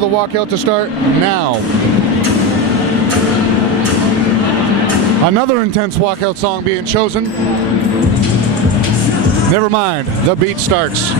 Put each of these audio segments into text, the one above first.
The walkout to start now. Another intense walkout song being chosen. Never mind, the beat starts.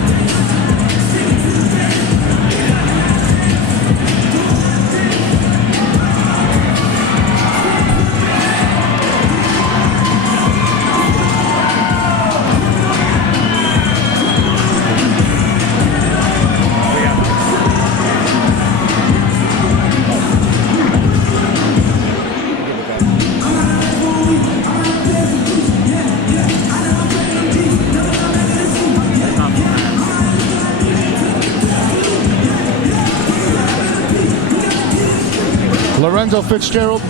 Lorenzo Fitzgerald.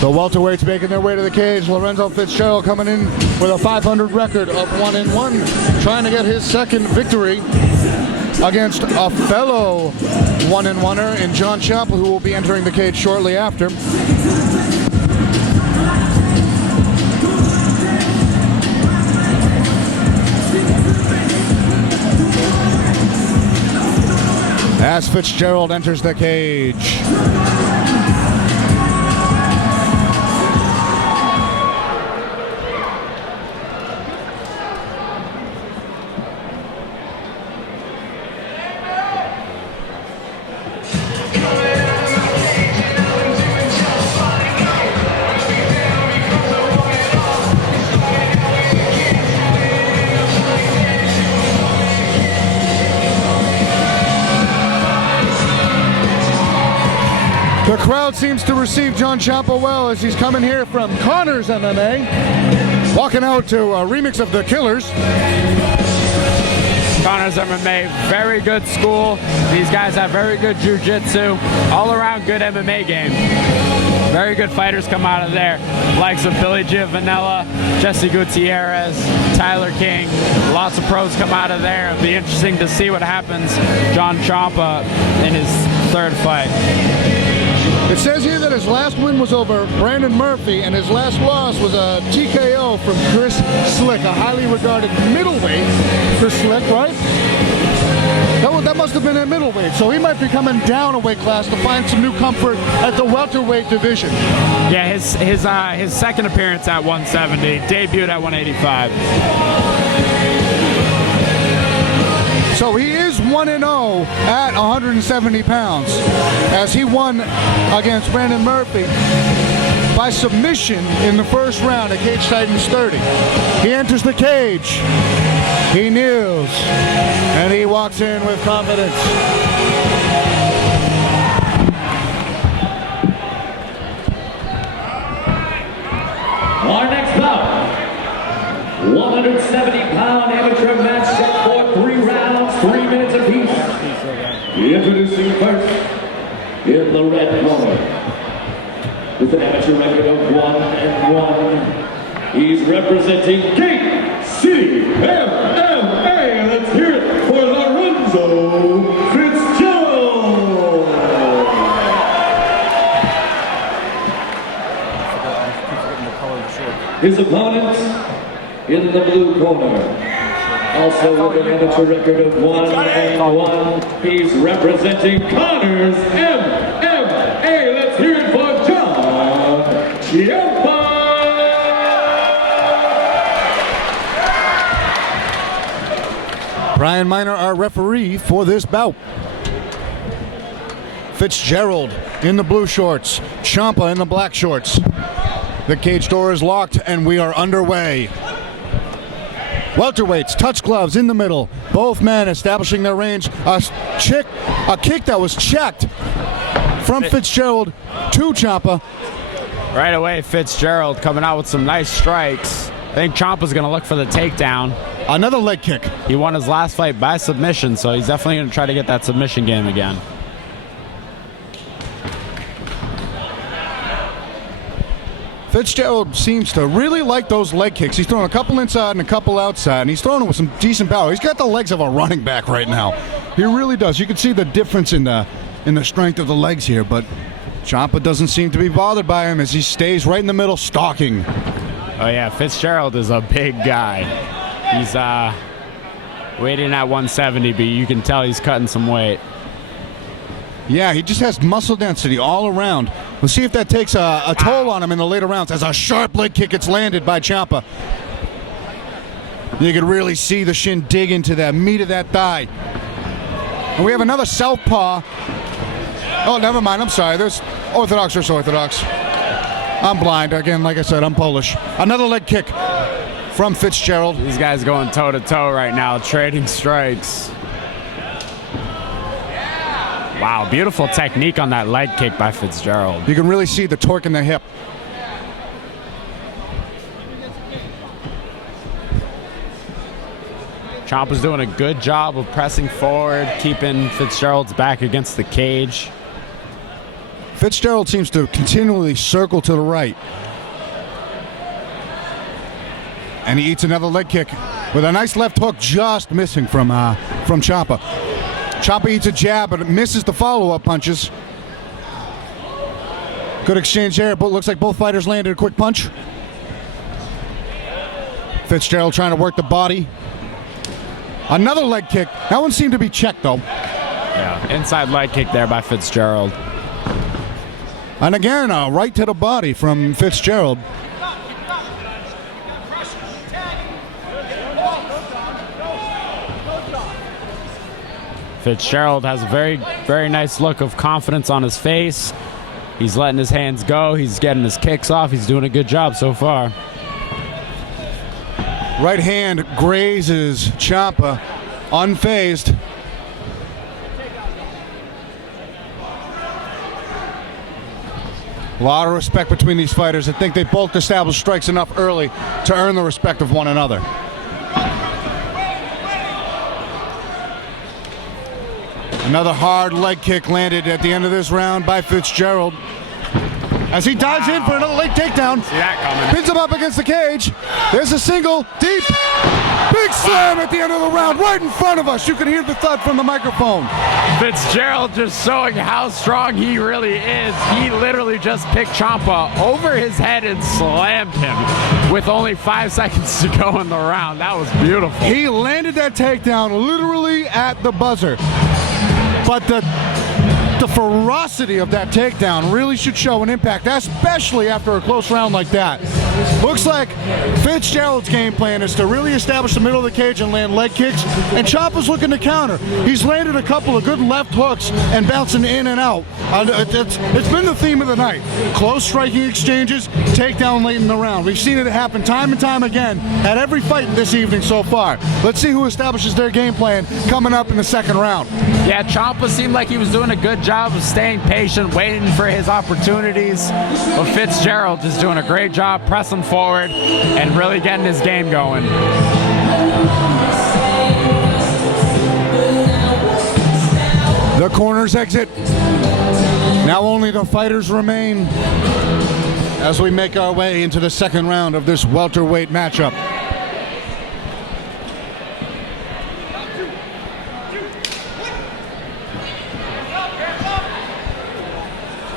The welterweights making their way to the cage. Lorenzo Fitzgerald coming in with a 500 record of 1-1, trying to get his second victory against a fellow 1-1er in John Ciampa, who will be entering the cage shortly after. As Fitzgerald enters the cage. The crowd seems to receive John Ciampa well as he's coming here from Connors MMA, walking out to a remix of The Killers. Connors MMA, very good school. These guys have very good jiu-jitsu, all around good MMA game. Very good fighters come out of there, likes of Billy Giovanella, Jesse Gutierrez, Tyler King. Lots of pros come out of there. It'll be interesting to see what happens John Ciampa in his third fight. It says here that his last win was over Brandon Murphy, and his last loss was a TKO from Chris Slick, a highly regarded middleweight. Chris Slick, right? That must have been at middleweight, so he might be coming down a weight class to find some new comfort at the welterweight division. Yeah, his second appearance at 170, debuted at 185. So he is 1-0 at 170 pounds, as he won against Brandon Murphy by submission in the first round at Cage Titans 30. He enters the cage, he kneels, and he walks in with confidence. Our next bout, 170-pound amateur match set for 3 rounds, 3 minutes apiece. Introducing first, in the red corner, with an amateur record of 1-1, he's representing Gate City MMA. Let's hear it for Lorenzo Fitzgerald. His opponent, in the blue corner, also with an amateur record of 1-1, he's representing Connors MMA. Let's hear it for John Ciampa. Brian Miner, our referee for this bout. Fitzgerald in the blue shorts, Ciampa in the black shorts. The cage door is locked and we are underway. Welterweights, touch gloves in the middle. Both men establishing their range. A kick that was checked from Fitzgerald to Ciampa. Right away, Fitzgerald coming out with some nice strikes. I think Ciampa's going to look for the takedown. Another leg kick. He won his last fight by submission, so he's definitely going to try to get that submission game again. Fitzgerald seems to really like those leg kicks. He's throwing a couple inside and a couple outside, and he's throwing it with some decent power. He's got the legs of a running back right now. He really does. You can see the difference in the in the strength of the legs here, but Ciampa doesn't seem to be bothered by him as he stays right in the middle, stalking. Oh yeah, Fitzgerald is a big guy. He's weighting at 170, but you can tell he's cutting some weight. Yeah, he just has muscle density all around. We'll see if that takes a toll on him in the later rounds as a sharp leg kick gets landed by Ciampa. You can really see the shin dig into that meat of that thigh. And we have another southpaw. Oh, never mind. I'm sorry. There's Orthodox versus Orthodox. I'm blind. Again, like I said, I'm Polish. Another leg kick from Fitzgerald. These guys going toe-to-toe right now, trading strikes. Wow, beautiful technique on that leg kick by Fitzgerald. You can really see the torque in the hip. Ciampa's doing a good job of pressing forward, keeping Fitzgerald's back against the cage. Fitzgerald seems to continually circle to the right. And he eats another leg kick with a nice left hook just missing from Ciampa. Ciampa eats a jab, but it misses the follow-up punches. Good exchange there, but looks like both fighters landed a quick punch. Fitzgerald trying to work the body. Another leg kick. That one seemed to be checked, though. Yeah, inside leg kick there by Fitzgerald. And again, right to the body from Fitzgerald. Fitzgerald has a very, very nice look of confidence on his face. He's letting his hands go. He's getting his kicks off. He's doing a good job so far. Right hand grazes Ciampa, unfazed. A lot of respect between these fighters. I think they both established strikes enough early to earn the respect of one another. Another hard leg kick landed at the end of this round by Fitzgerald. As he dives in for another leg takedown. See that coming. Pins him up against the cage. There's a single, deep, big slam at the end of the round, right in front of us. You can hear the thud from the microphone. Fitzgerald just showing how strong he really is. He literally just picked Ciampa over his head and slammed him with only 5 seconds to go in the round. That was beautiful. He landed that takedown literally at the buzzer. But the ferocity of that takedown really should show an impact, especially after a close round like that. Looks like Fitzgerald's game plan is to really establish the middle of the cage and land leg kicks, and Ciampa's looking to counter. He's landed a couple of good left hooks and bouncing in and out. It's been the theme of the night. Close striking exchanges, takedown late in the round. We've seen it happen time and time again at every fight this evening so far. Let's see who establishes their game plan coming up in the second round. Yeah, Ciampa seemed like he was doing a good job of staying patient, waiting for his opportunities. But Fitzgerald is doing a great job pressing forward and really getting his game going. The corners exit. Now only the fighters remain as we make our way into the second round of this welterweight matchup.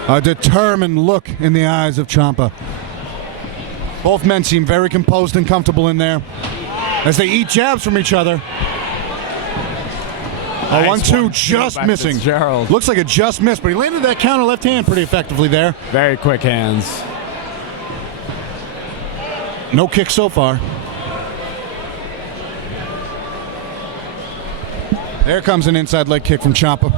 A determined look in the eyes of Ciampa. Both men seem very composed and comfortable in there as they eat jabs from each other. A Nice 1-2 just missing. Fitzgerald. Looks like it just missed, but he landed that counter left hand pretty effectively there. Very quick hands. No kick so far. There comes an inside leg kick from Ciampa.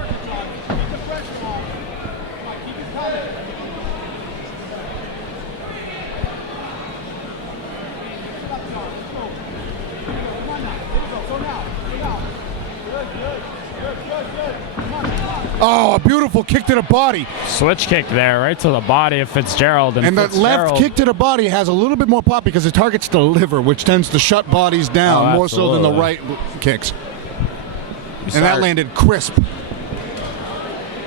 Oh, a beautiful kick to the body. Switch kick there, right to the body of Fitzgerald. And the left kick to the body has a little bit more pop because it targets the liver, which tends to shut bodies down more so than the right kicks. And that landed crisp.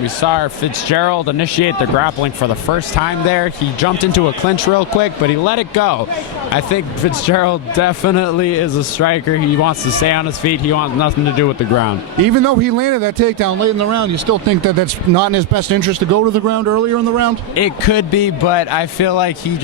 We saw Fitzgerald initiate the grappling for the first time there. He jumped into a clinch real quick, but he let it go. I think Fitzgerald definitely is a striker. He wants to stay on his feet. He wants nothing to do with the ground. Even though he landed that takedown late in the round, you still think that that's not in his best interest to go to the ground earlier in the round? It could be, but I feel like he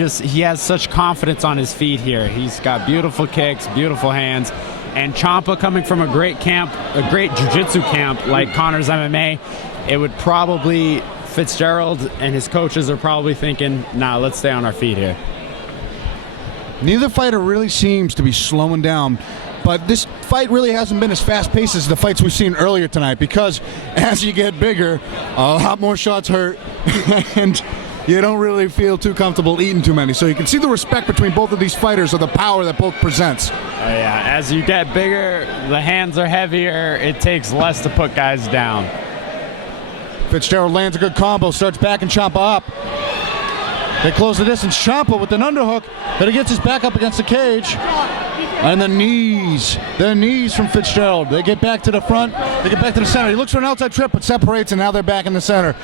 has such confidence on his feet here. He's got beautiful kicks, beautiful hands. And Ciampa coming from a great camp, a great jiu-jitsu camp like Connor's MMA, it would probably, Fitzgerald and his coaches are probably thinking, nah, let's stay on our feet here. Neither fighter really seems to be slowing down, but this fight really hasn't been as fast-paced as the fights we've seen earlier tonight, because as you get bigger, a lot more shots hurt, and you don't really feel too comfortable eating too many. So you can see the respect between both of these fighters of the power that both presents. Yeah, as you get bigger, the hands are heavier. It takes less to put guys down. Fitzgerald lands a good combo, starts backing Ciampa up. They close the distance. Ciampa with an underhook, but he gets his back up against the cage. And the knees from Fitzgerald. They get back to the front, they get back to the center. He looks for an outside trip, but separates, and now they're back in the center.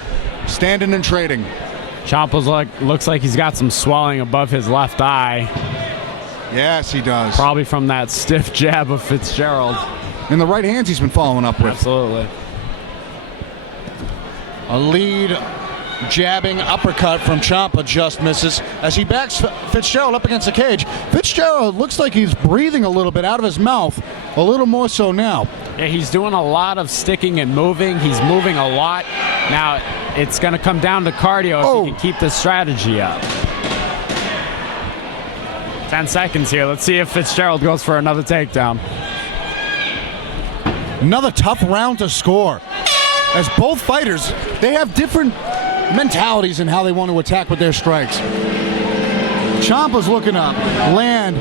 Standing and trading. Ciampa's looks like he's got some swelling above his left eye. Yes, he does. Probably from that stiff jab of Fitzgerald. In the right hands he's been following up with. Absolutely. A lead jabbing uppercut from Ciampa just misses as he backs Fitzgerald up against the cage. Fitzgerald looks like he's breathing a little bit out of his mouth, a little more so now. Yeah, he's doing a lot of sticking and moving. He's moving a lot. Now, it's going to come down to cardio if he can keep this strategy up. 10 seconds here. Let's see if Fitzgerald goes for another takedown. Another tough round to score. As both fighters, they have different mentalities in how they want to attack with their strikes. Ciampa's looking up, land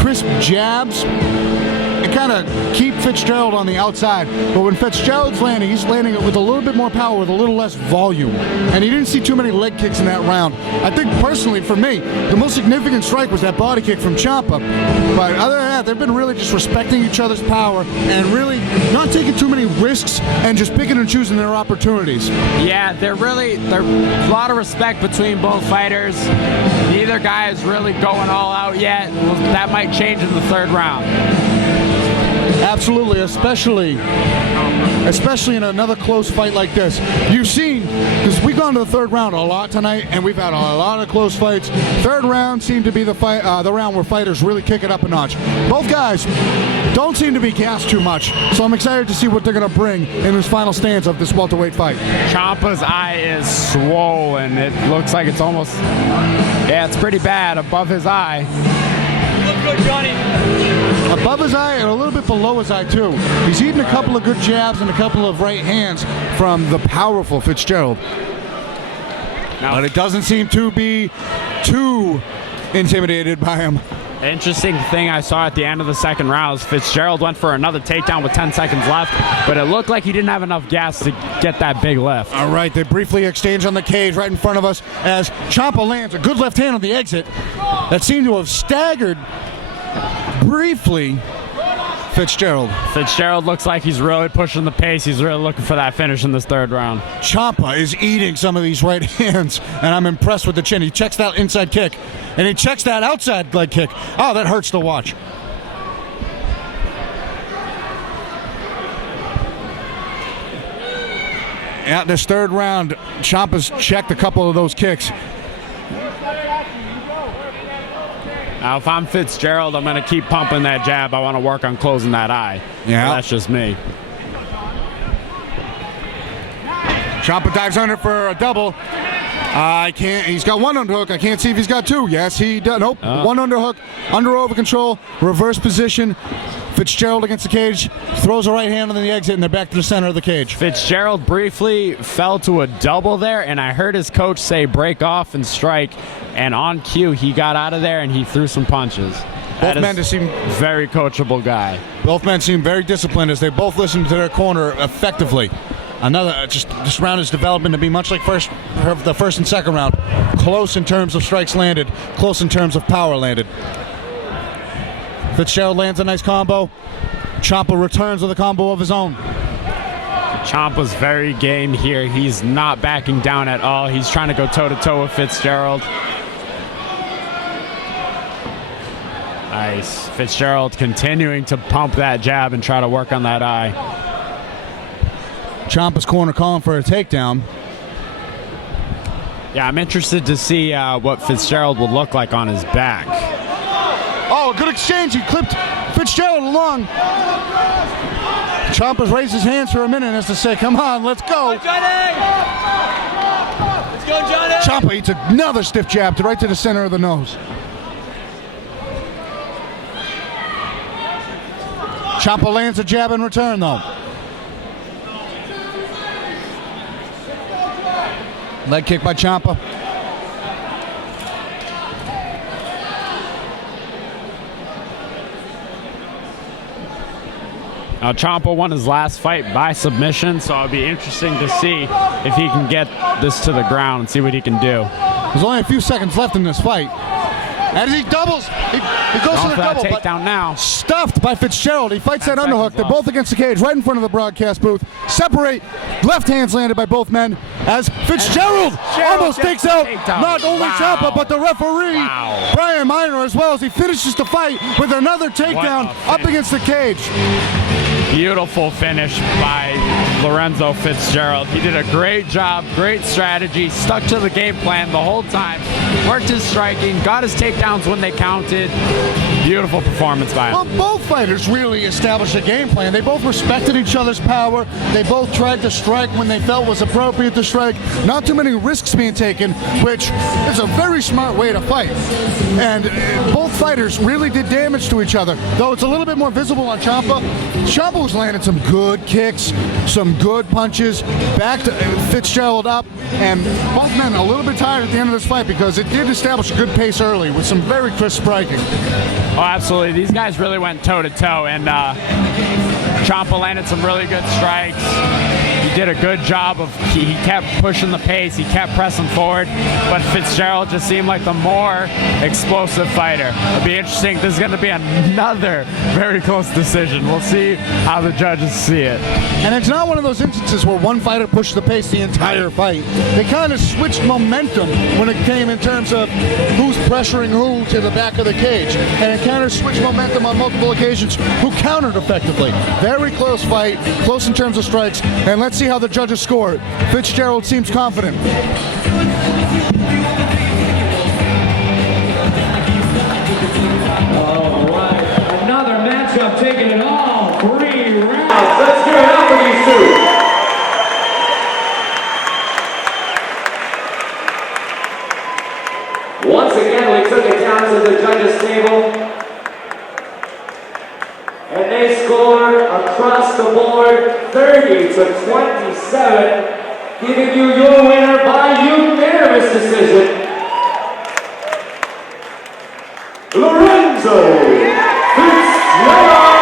crisp jabs, and kind of keep Fitzgerald on the outside. But when Fitzgerald's landing, he's landing it with a little bit more power, with a little less volume. And he didn't see too many leg kicks in that round. I think personally, for me, the most significant strike was that body kick from Ciampa. But other than that, they've been really just respecting each other's power and really not taking too many risks and just picking and choosing their opportunities. Yeah, there's a lot of respect between both fighters. Neither guy is really going all out yet. Well, that might change in the third round. Absolutely, especially in another close fight like this. You've seen, because we've gone to the third round a lot tonight, and we've had a lot of close fights. Third round seemed to be the round where fighters really kick it up a notch. Both guys don't seem to be gassed too much, so I'm excited to see what they're going to bring in this final stanza of this welterweight fight. Ciampa's eye is swollen. It looks like it's almost, it's pretty bad above his eye. Look good, Johnny. Above his eye and a little bit below his eye, too. He's eating a couple of good jabs and a couple of right hands from the powerful Fitzgerald. But it doesn't seem to be too intimidated by him. Interesting thing I saw at the end of the second round is Fitzgerald went for another takedown with 10 seconds left, but it looked like he didn't have enough gas to get that big lift. All right, they briefly exchange on the cage right in front of us as Ciampa lands a good left hand on the exit that seemed to have staggered briefly Fitzgerald. Fitzgerald looks like he's really pushing the pace. He's really looking for that finish in this third round. Ciampa is eating some of these right hands, and I'm impressed with the chin. He checks that inside kick, and he checks that outside leg kick. Oh, that hurts to watch. At this third round, Ciampa's checked a couple of those kicks. Now, if I'm Fitzgerald, I'm going to keep pumping that jab. I want to work on closing that eye. Yeah. So that's just me. Ciampa dives under for a double. He's got one underhook. I can't see if he's got two. Yes, he does. Nope. One underhook, under over control, reverse position. Fitzgerald against the cage, throws a right hand on the exit, and they're back to the center of the cage. Fitzgerald briefly fell to a double there, and I heard his coach say break off and strike, and on cue, he got out of there and he threw some punches. Both men seem very coachable guy. Both men seem very disciplined as they both listen to their corner effectively. This round is developing to be much like the first and second round. Close in terms of strikes landed, close in terms of power landed. Fitzgerald lands a nice combo. Ciampa returns with a combo of his own. Ciampa's very game here. He's not backing down at all. He's trying to go toe-to-toe with Fitzgerald. Nice. Fitzgerald continuing to pump that jab and try to work on that eye. Ciampa's corner calling for a takedown. Yeah, I'm interested to see what Fitzgerald would look like on his back. Oh, good exchange. He clipped Fitzgerald along. Ciampa's raised his hands for a minute as to say, come on, let's go. Let's go, Johnny. Ciampa eats another stiff jab right to the center of the nose. Ciampa lands a jab in return, though. Leg kick by Ciampa. Now, Ciampa won his last fight by submission, so it'll be interesting to see if he can get this to the ground and see what he can do. There's only a few seconds left in this fight. As he doubles, he goes to the double, but takedown now. Stuffed by Fitzgerald. He fights that underhook. They're both against the cage, right in front of the broadcast booth. Separate. Left hands landed by both men as Fitzgerald almost takes out not only Ciampa, but the referee, Brian Miner, as well, as he finishes the fight with another takedown up against the cage. Beautiful finish by Lorenzo Fitzgerald. He did a great job, great strategy, stuck to the game plan the whole time, worked his striking, got his takedowns when they counted. Beautiful performance by him. Well, both fighters really established a game plan. They both respected each other's power. They both tried to strike when they felt was appropriate to strike. Not too many risks being taken, which is a very smart way to fight. And both fighters really did damage to each other, though it's a little bit more visible on Ciampa. Ciampa was landing some good kicks, some good punches, backed Fitzgerald up, and both men a little bit tired at the end of this fight because it did establish a good pace early with some very crisp striking. Oh, absolutely. These guys really went toe-to-toe, and Ciampa landed some really good strikes. He did a good job of, he kept pushing the pace, he kept pressing forward, but Fitzgerald just seemed like the more explosive fighter. It'll be interesting. This is going to be another very close decision. We'll see how the judges see it. And it's not one of those instances where one fighter pushed the pace the entire fight. They kind of switched momentum when it came in terms of who's pressuring who to the back of the cage. And it kind of switched momentum on multiple occasions, who countered effectively. Very close fight, close in terms of strikes, and let's see how the judges score it. Fitzgerald seems confident. All right, another matchup taking it all 3 rounds. Let's hear it out for these two. Once again, we took it down to the judges' table, and they scored across the board 30-27, giving you your winner by unanimous decision, Lorenzo Fitzgerald.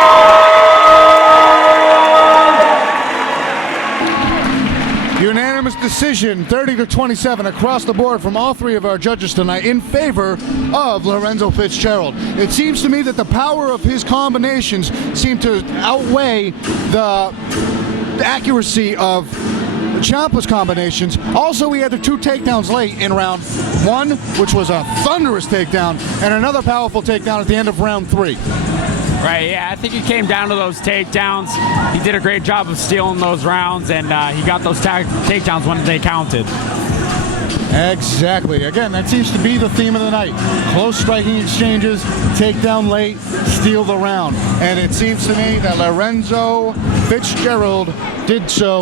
Unanimous decision, 30-27 across the board from all three of our judges tonight in favor of Lorenzo Fitzgerald. It seems to me that the power of his combinations seem to outweigh the accuracy of Ciampa's combinations. Also, he had the 2 takedowns late in round 1, which was a thunderous takedown, and another powerful takedown at the end of round 3. Right, yeah, I think he came down to those takedowns. He did a great job of stealing those rounds, and he got those takedowns when they counted. Exactly. Again, that seems to be the theme of the night. Close striking exchanges, takedown late, steal the round. And it seems to me that Lorenzo Fitzgerald did so